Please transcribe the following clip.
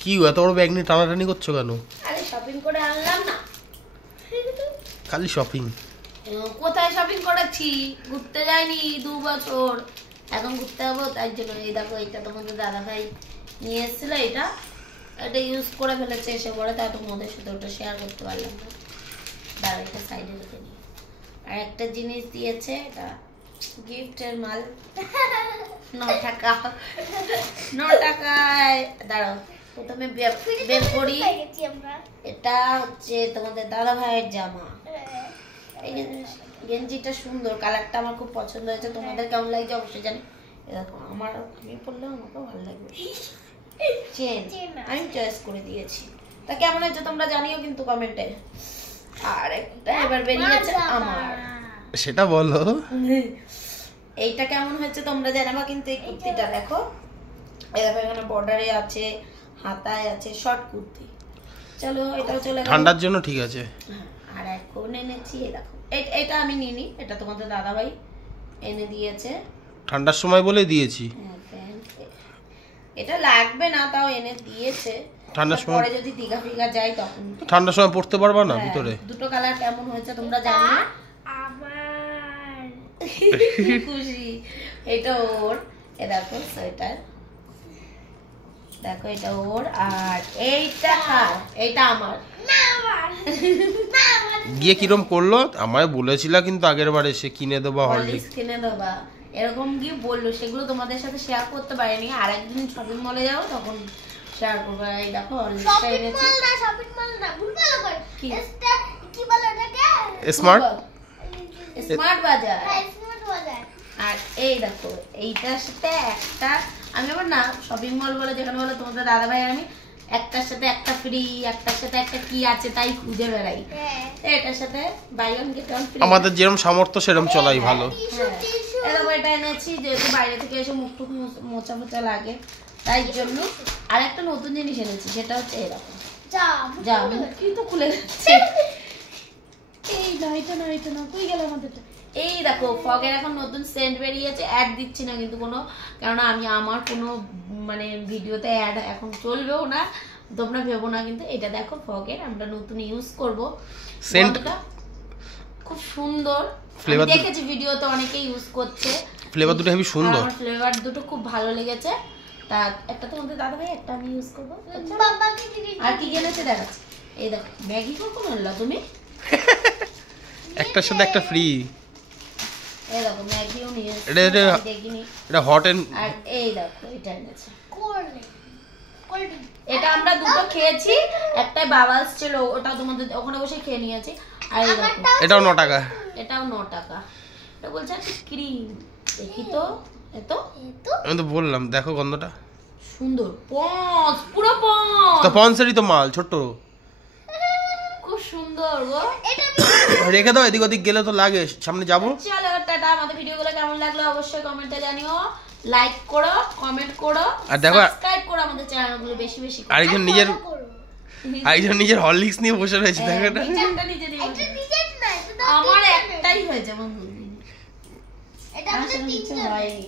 কি এত বড় ব্যাগ নিয়ে টানাটানি করছো কেন? আরে শপিং করে আনলাম না। খালি শপিং? কোথায় শপিং করেছি? ঘুরতে যাইনি 2 বছর, এখন ঘুরতে যাবো তাই জন্য। এই দেখো, এটা তোমাদের দাদা ভাই নিয়ে এসেছিল, এটা ইউজ করে ফেলেছে এসে পরে, তাই তোমাদের সাথে ওটা শেয়ার করতে পারলাম না। দাঁড়া, এটা সাইডে রেখে নিই। আর একটা জিনিস দিয়েছে, এটা গিফটের মাল, 9 টাকা। 9 টাকায়। দাঁড়াও, প্রথমে বের করি। এটা হচ্ছে তোমাদের দাদা ভাইয়ের জামা। এই গেঞ্জিটা সুন্দর, কালারটা আমার খুব পছন্দ হয়েছে। তোমাদের কেমন লাগছে অবশ্যই জানি। দেখো, আমার আমি পরলেও আমাকেও ভালো লাগবে। চেন আমি চয়েস করে দিয়েছি, তা কেমন হয়েছে তোমরা জানিও কিন্তু কমেন্টে। আর একটা এবার বেরিয়েছে আমার, সেটা বলো। এইটা কেমন হয়েছে তোমরা জানাবা কিন্তু। এই কুর্তিটা দেখো, এই দেখো এখানে বর্ডারে আছে, হাতায় আছে, শর্ট কুর্তি। চলো, এটাও চলে গেল। ঠান্ডার জন্য ঠিক আছে। আর এখন এনেছি, এই দেখো, এটা আমি নিইনি, এটা তোমাদের দাদা ভাই এনে দিয়েছে। ঠান্ডার সময় বলে দিয়েছি। এটা লাগবে না, তাও এনে দিয়েছে। ঠান্ডার সময় পরে যদি দীঘা ফিঘা যাই তখন ঠান্ডার সময় পড়তে পারবা না ভিতরে। দুটো কালার কেমন হয়েছে তোমরা জানো। আমার খুশি। এটা ওর, এ দেখো সোয়েটার, দেখো এটা ওর। আর এইটা কার? এইটা আমার। গিয়ে কিরম করলো? আমায় বলেছিল কিন্তু আগের বারে সে কিনে দেবা, হরলিক্স কিনে দেবা এরকম গিয়ে বললো। সেগুলো তোমাদের সাথে শেয়ার করতে পারিনি, আর একদিন শপিং মলে যাও তখন শেয়ার করবো। এই দেখো হরলিক্সটা এনেছি। শপিং মল না, ভুল ভালো করে কি কি বলে এটাকে? স্মার্ট বাজার। হ্যাঁ, স্মার্ট বাজার। আর এই দেখো, এইটার সাথে একটা, আমি আবার না শপিং মল বলে যেখানে বলে তোমাদের দাদা ভাই, আমি একটার সাথে একটা ফ্রি, একটার সাথে একটা কি আছে তাই খুঁজে বেড়াই। এটার সাথে buy one get one free. আমাদের যেরকম সামর্থ্য সেরকম চলাই ভালো। দেখো, এটা এনেছি যেহেতু বাইরে থেকে এসে মুখ টুক মোচা মোচা লাগে, তাই জন্য। আর একটা নতুন জিনিস এনেছি, সেটা হচ্ছে এরকম যা কি তো খুলে যাচ্ছে। এই না, এটা না, এটা না, কই গেল আমাদেরটা? এই দেখো, ফগের এখন নতুন সেন্ট বেরিয়েছে। অ্যাড দিচ্ছি না কিন্তু কোনো, কেননা আমি আমার কোনো মানে ভিডিওতে অ্যাড এখন চলবেও না, তোমরা ভেবো না কিন্তু। এটা দেখো ফগের, আমরা নতুন ইউজ করব। সেন্টটা খুব সুন্দর, ফ্লেভার দেখেছি ভিডিওতে অনেকেই ইউজ করছে। ফ্লেভার দুটো হেবি সুন্দর, আমার ফ্লেভার দুটো খুব ভালো লেগেছে। তা একটা তো তোমাদের দাদা ভাই, একটা আমি ইউজ করব। আর কি কিনেছে দেখাচ্ছি। এই দেখো, ম্যাগি কখন আনলা তুমি? একটার সাথে একটা ফ্রি। এই দেখো, ম্যাগিও নিয়েছে, দেখিনি। এটা হট এন্ড। আর এই দেখো, এটা এনেছে এটা আমরা দুটো খেয়েছি, একটাই বাবাস ছিল, ওটা তোমাদের ওখানে বসে খেয়ে নিয়েছি। আর এই দেখো, এটাও 9 টাকা। এটাও 9 টাকা। এটা বলছে ক্রিম, দেখি তো। এতো আমি তো বললাম, দেখো গন্ধটা সুন্দর, পঞ্চ, পুরো পঞ্চ। তো পঞ্চেরই তো মাল, ছোট, খুব সুন্দর গো। রেখে দাও, এদিক ওদিক গেলে তো লাগে, সামনে যাবো। চলো টাটা। আমাদের ভিডিওগুলো কেমন লাগলো অবশ্যই কমেন্টে জানিও, লাইক করো, কমেন্ট করো, আর দেখো, সাবস্ক্রাইব করো আমাদের চ্যানেলগুলো বেশি বেশি। আরেকজন নিজের হরলিক্স নিয়ে বসে রয়েছে, দেখো এটা। এটা নিজের না, আমার একটাই হয়েছে বন্ধু, এটা আমাদের তিনজন হয়নি।